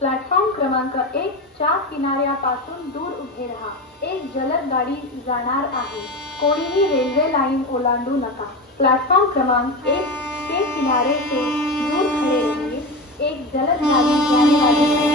Platform क्रमांक 1 च्या किनाऱ्यापासून दूर उभे राहा. एक जलद गाडी जाणार आहे. कोणीही रेल्वे लाईन ओलांडू नका. प्लॅटफॉर्म क्रमांक 1 के किनारे से दूर खड़े रहिए. एक जलद गाड़ी जाने वाली है.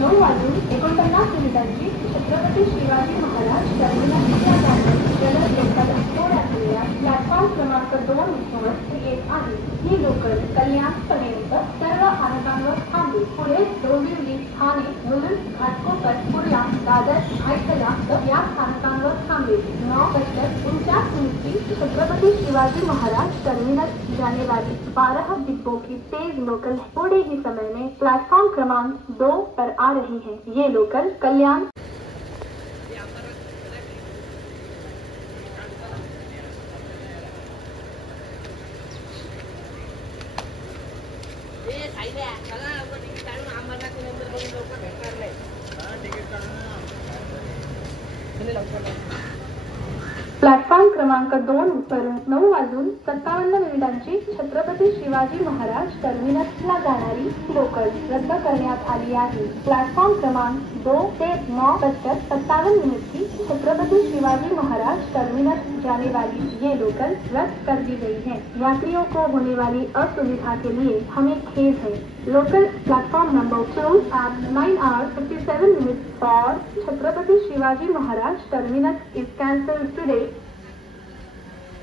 नऊ वाजून 49 मिनिटांची छत्रपती शिवाजी महाराज टर्मिनसच्या गाडीत जलद लोकल थोड्याच वेळात प्लॅटफॉर्म क्रमांक 2 वर येत आहे. ही लोकल कल्याणपर्यंत सर्व स्थानकांवर थांबेल. पुढे डोंबिवली, ठाणे, मुलुंड, घाटकोपर, कुर्ला, दादर, भायखला या स्थानकांवर थांबेल. 9:49 की छत्रपति शिवाजी महाराज टर्मिनस जाने वाली 12 डिब्बों की तेज लोकल थोड़े ही समय में प्लेटफॉर्म क्रमांक 2 पर आ रही है. ये लोकल कल्याण प्लॅटफॉर्म क्रमांक 2 वरून 9 वाजून 57 मिनिटांची छत्रपती शिवाजी महाराज टर्मिनसला जाणारी लोकल रद्द करण्यात आली आहे. प्लॅटफॉर्म क्रमांक 2 से 9:57 की छत्रपति शिवाजी महाराज टर्मिनस जाने वाली ये लोकल रद्द कर दी गई है. यात्रियों को होने वाली असुविधा के लिए हमें खेद है. Local platform number 2 at 9:57 for Chhatrapati Shivaji Maharaj terminus is cancelled today.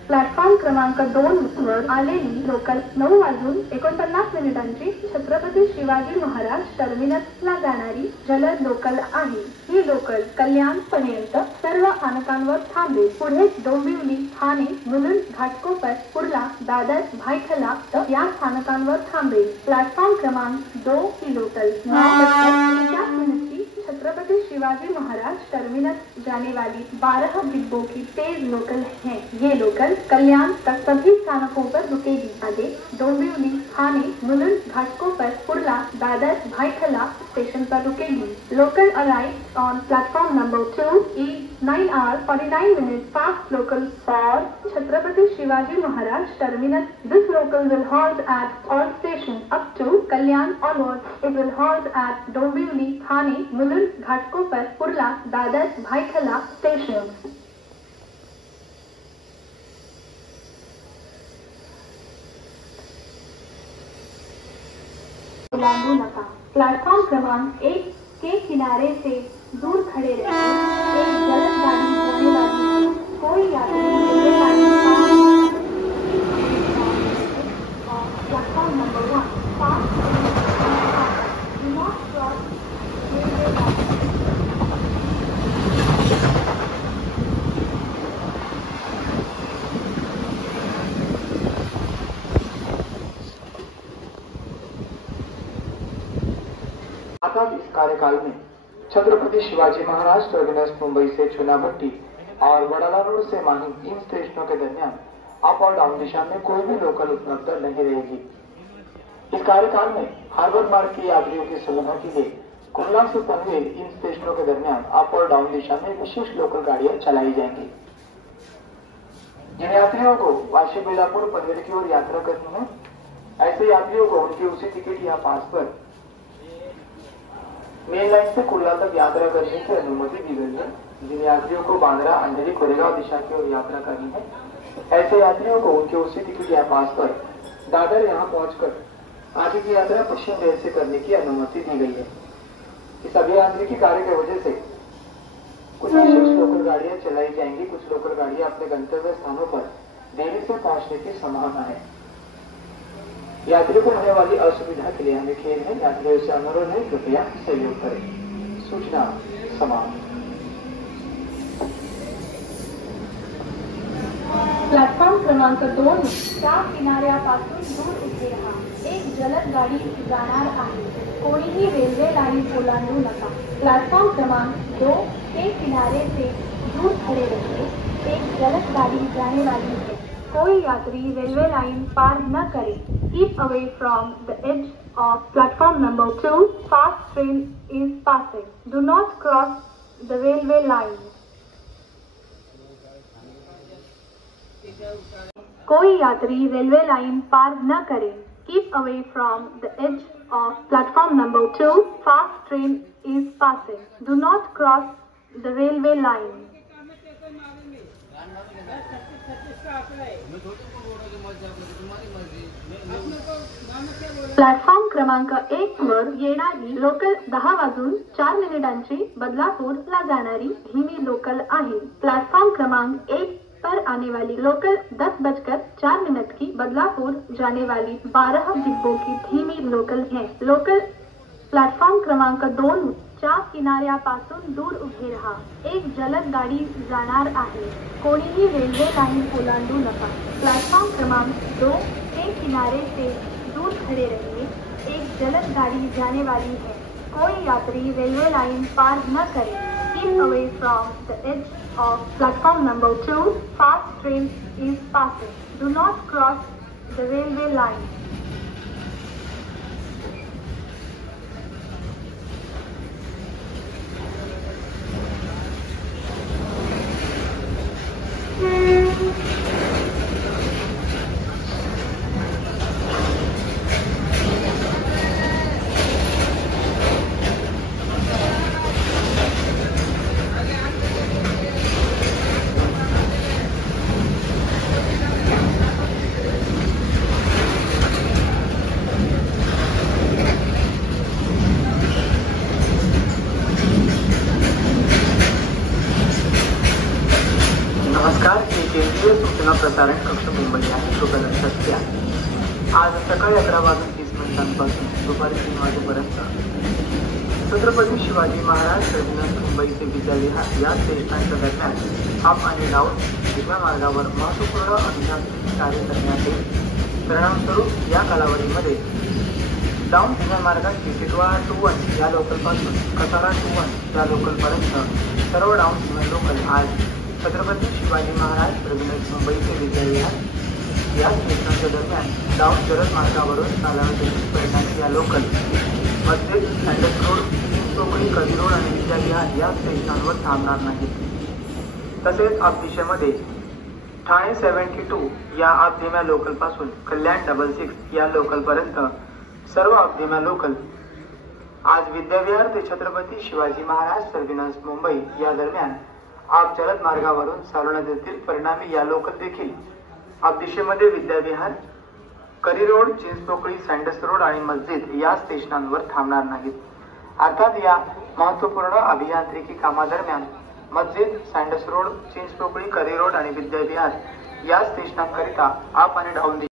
Platform क्रमांक 2 वर आलेली लोकल 9 वाजून 49 मिनिटांची छत्रपती शिवाजी महाराज टर्मिनसला जाणारी जलद लोकल आहे. ही लोकल कल्याणपर्यंत सर्व स्थानकांवर थांबेल. पुढे डोंबिवली, ठाणे, मुलुंड, घाटकोपर, कुर्ला, दादर, भायखला या स्थानकांवर थांबेल. प्लॅटफॉर्म क्रमांक 2 की लोकल 9:49 छत्रपति शिवाजी महाराज टर्मिनस जाने वाली 12 डिब्बों की तेज लोकल है. ये लोकल कल्याण तक सभी स्थानकों पर रुकेगी. आगे डोंबिवली, ठाणे, मुलुंड, घाटकोपर, कुर्ला, दादर, भायखला स्टेशन पर रुकेगी. Local arrived on platform number 2 is 9:49 fast local for Chhatrapati Shivaji Maharaj terminus. This local will halt at all stations up to Kalyan onwards. It will halt at Dombivli, Thane, Mulund, Ghatkopar, Kurla, Dadar, Bhaikhala stations. ओलांडू नका. Platform क्रमांक 1 के किनारे से दूर खड़े रहिए. एक जलद गाड़ी जाने वाली है. कोई यात्री railway line platform number 1 fast do not cross railway line. इस कार्यकाल में छत्रपति शिवाजी महाराज टर्मिनस मुंबई से चुनाभट्टी और वडाला रोड से माही इन स्टेशनों के दरमियान अप और डाउन दिशा में कोई भी लोकल उपलब्ध नहीं रहेगी. इस कार्यकाल में हार्बर मार्ग के यात्रियों की सुविधा के लिए कुर्ला से पनवेल इन स्टेशनों के दरमियान अप और डाउन दिशा में विशेष लोकल गाड़ियां चलाई जाएंगी. जिन यात्रियों को वाशी बेलापुर पनवेल की ओर यात्रा करनी है, ऐसे यात्रियों को उनकी उसी टिकट या पास पर मेन लाइन से कुर्ला तक यात्रा करने की अनुमति दी गई है. जिन यात्रियों को बांद्रा, अंधेरी, कोरेगांव दिशा की ओर यात्रा करनी है, ऐसे यात्रियों को उनके उसी टिकट या पास पर दादर यहाँ पहुंचकर आगे की यात्रा पश्चिम रेल से करने की अनुमति दी गई है. इस अभियांत्रिकी कार्य की वजह से कुछ विशेष लोकल गाड़ियां चलाई जाएंगी. कुछ लोकल गाड़ियां अपने गंतव्य स्थानों पर देरी से पहुंचने की संभावना है. यात्रियों को होने वाली असुविधा के लिए हमें खेद है. यात्रियों से अनुरोध है, कृपया सहयोग करें. सूचना समाप्त. प्लॅटफॉर्म क्रमांक 2 च्या किनाऱ्यापासून दूर उभे राहा. एक जलद गाडी जाणार आहे. कोणीही रेल्वे लाइन ओलांडू नका. प्लॅटफॉर्म क्रमांक 2 के किनारे से दूर खड़े रहिए. एक जलद गाड़ी जाने वाली है. कोई यात्री रेलवे लाइन पार न करे. Keep away from the edge of platform number 2. Fast train is passing. Do not cross the railway line. कोई यात्री रेलवे लाइन पार न करे। Keep away from the edge of platform number 2. Fast train is passing. Do not cross the railway line. Platform क्रमांक 1 वर येणारी local 10 वाजून 4 मिनिटांची बदलापूरला जाणारी धीमी लोकल आहे। प्लॅटफॉर्म क्रमांक 1 पर आने वाली लोकल 10:04 की बदलापुर जाने वाली 12 डिब्बों की धीमी लोकल है। लोकल प्लॅटफॉर्म क्रमांक 2 च्या किनाऱ्यापासून दूर उभे राहा। एक जलद गाडी जाणार आहे। कोणीही रेल्वे लाइन ओलांडू नका। प्लॅटफॉर्म क्रमांक 2 के किनारे से दूर खड़े रहिए। एक जलद गाड़ी जाने वाली है। कोई यात्री रेलवे लाइन पार न करे। Keep away from the edge of platform number 2. Fast train is passing. Do not cross the railway line. नमस्कार, मी केंद्रीय सूचना प्रसारण कक्ष मुंबई आहे। कृपया लक्षात घ्या, आज सकाळी 11:30 पासून दुपारी 3 वाजेपर्यंत छत्रपती शिवाजी महाराज टर्मिनस मुंबई ते विद्याविहार या स्टेशनच्या दरम्यान अप आणि डाऊन धीम्या मार्गावर महत्त्वपूर्ण अभियांत्रिकी कार्य करण्यात येईल। परिणामस्वरूप या कालावधीमध्ये डाऊन धीम्या मार्गाची टिटवाळा टू 1 या लोकलपासून कसारा टू 1 या लोकलपर्यंत सर्व डाऊन धीम्या लोकल आज छत्रपती शिवाजी महाराज टर्मिनस मुंबई ते विद्याविहार या स्टेशनच्या दरम्यान डाऊन जलद मार्गावरून चालवण्यात परिणामी या लोकल मध्ये सँडस रोड, चोपडी, कधी रोड आणि विद्याविहार या स्टेशनवर थांबणार नाहीत। तसेच आप दिशेमध्ये ठाणे 72 या अपधीम्या लोकलपासून कल्याण 66 या लोकलपर्यंत सर्व अपधीम्या लोकल आज विद्याविहार ते छत्रपती शिवाजी महाराज टर्मिनस मुंबई या दरम्यान आप जलद मार्गावरून चालवण्यात येतील। परिणामी या लोकल देखील आप दिशेमध्ये विद्याविहार, करी रोड, चिंचपोकळी, सँडस रोड आणि मस्जिद या स्टेशनांवर थांबणार नाहीत। अर्थात या महत्त्वपूर्ण अभियांत्रिकी कामादरम्यान मस्जिद, सँडस रोड, चिंचपोकळी, करी रोड आणि विद्याविहार या स्टेशनांकरिता आप आणि डाऊन